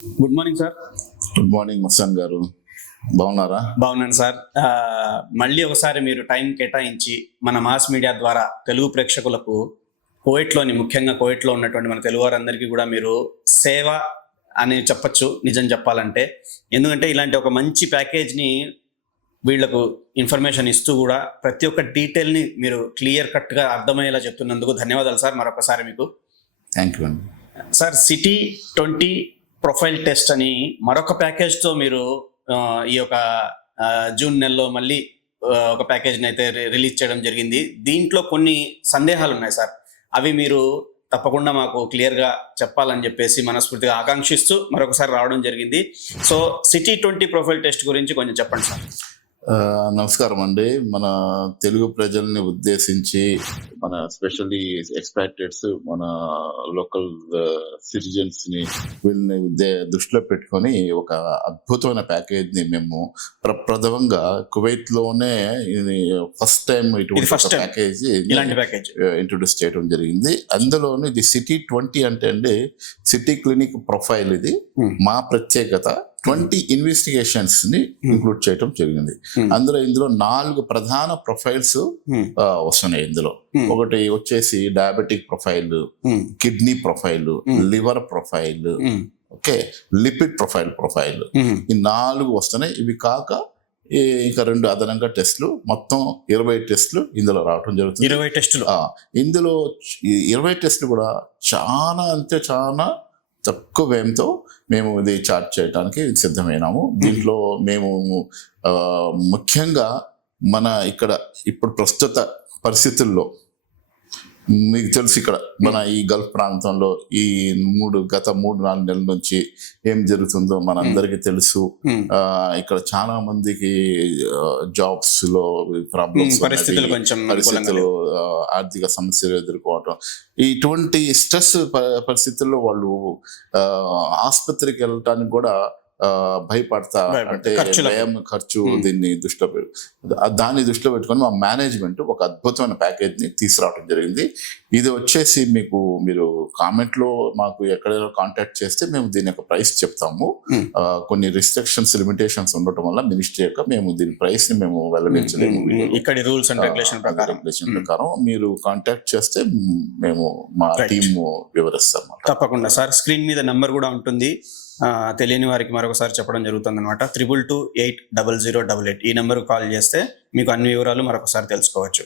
Good morning sir. Good morning Mastan గారు, బాగున్నారా? బాగున్నాను సార్. మళ్ళీ ఒకసారి మీరు టైం కేటాయించి మన మాస్ మీడియా ద్వారా తెలుగు ప్రేక్షకులకు ముఖ్యంగా కోవిడ్లో ఉన్నటువంటి మన తెలుగు వారందరికీ కూడా మీరు సేవ అని చెప్పచ్చు, నిజం చెప్పాలంటే. ఎందుకంటే ఇలాంటి ఒక మంచి ప్యాకేజ్ని వీళ్లకు ఇన్ఫర్మేషన్ ఇస్తూ కూడా ప్రతి ఒక్క డీటెయిల్ని మీరు క్లియర్ కట్గా అర్థమయ్యేలా చెప్తున్నందుకు ధన్యవాదాలు సార్ మరొకసారి మీకు. థ్యాంక్ యూ అండి. సార్, సిటీ 20 ప్రొఫైల్ టెస్ట్ అని మరొక ప్యాకేజ్తో మీరు ఈ యొక్క జూన్ నెలలో మళ్ళీ ఒక ప్యాకేజ్ని అయితే రిలీజ్ చేయడం జరిగింది. దీంట్లో కొన్ని సందేహాలు ఉన్నాయి సార్, అవి మీరు తప్పకుండా మాకు క్లియర్గా చెప్పాలని చెప్పేసి మనస్ఫూర్తిగా ఆకాంక్షిస్తూ మరొకసారి రావడం జరిగింది. సో సిటీ 20 ప్రొఫైల్ టెస్ట్ గురించి కొంచెం చెప్పండి సార్. నమస్కారం అండి. మన తెలుగు ప్రజల్ని ఉద్దేశించి, మన స్పెషల్లీ ఎక్స్పాట్రియేట్స్, మన లోకల్ సిటిజన్స్ ని వీళ్ళని దృష్టిలో పెట్టుకొని ఒక అద్భుతమైన ప్యాకేజ్ ని మేము ప్రప్రథమంగా కువైట్ లోనే ఫస్ట్ టైం ఇటువంటి ప్యాకేజ్ ఇంట్రొడ్యూస్ చేయడం జరిగింది. అందులోని ఇది సిటీ 20 అంటే అండి సిటీ క్లినిక్ ప్రొఫైల్. ఇది మా ప్రత్యేకత. 20 ఇన్వెస్టిగేషన్స్ ని ఇంక్లూడ్ చేయడం జరిగింది. ఇందులో 4 ప్రధాన ప్రొఫైల్స్ వస్తున్నాయి. ఇందులో ఒకటి వచ్చేసి diabetic profile, kidney profile, liver profile, okay, lipid profile ఈ 4 వస్తున్నాయి. ఇవి కాక ఇంకా 2 అదనంగా టెస్టులు, మొత్తం 20 టెస్టులు ఇందులో రావడం జరుగుతుంది. 20 టెస్టులు. ఇందులో 20 టెస్టులు కూడా చాలా తక్కువ వ్యయంతో మేము ఇది చార్జ్ చేయడానికి సిద్ధమైనాము. దీంట్లో మేము ముఖ్యంగా మన ఇప్పుడు ప్రస్తుత పరిస్థితుల్లో మీకు తెలుసు, ఇక్కడ మన ఈ గల్ఫ్ ప్రాంతంలో ఈ గత 3-4 నెలల నుంచి ఏం జరుగుతుందో మనందరికీ తెలుసు. ఇక్కడ చాలా మందికి జాబ్స్ లో ప్రాబ్లమ్స్, పరిస్థితులు, ఆర్థిక సమస్యలు ఎదుర్కోవటం, ఇటువంటి స్ట్రెస్ పరిస్థితుల్లో వాళ్ళు ఆసుపత్రికి వెళ్ళటానికి కూడా భయపడతా, అంటే వ్యయం, ఖర్చు, దాన్ని దృష్టిలో పెట్టుకొని మా మేనేజ్మెంట్ ఒక అద్భుతమైన ప్యాకేజ్ ని తీసుకురావడం జరిగింది. ఇది వచ్చేసి మీరు కామెంట్ లో మాకు ఎక్కడైనా కాంటాక్ట్ చేస్తే మేము దీని యొక్క ప్రైస్ చెప్తాము. కొన్ని రిస్ట్రిక్షన్స్, లిమిటేషన్స్ ఉండటం వల్ల మినిస్ట్రీ యొక్క మేము దీని ప్రైస్ ని మేము వెల్లడించలేము. ఇక్కడ రూల్స్ అండ్ రెగ్యులేషన్ ప్రకారం మీరు కాంటాక్ట్ చేస్తే మేము మా టీమ్ వివరిస్తాం. తప్పకుండా సార్. స్క్రీన్ మీద నెంబర్ కూడా ఉంటుంది, తెలియని వారికి మరొకసారి చెప్పడం జరుగుతుంది అనమాట. 22280088 ఈ నెంబర్కు కాల్ చేస్తే మీకు అన్ని వివరాలు మరొకసారి తెలుసుకోవచ్చు.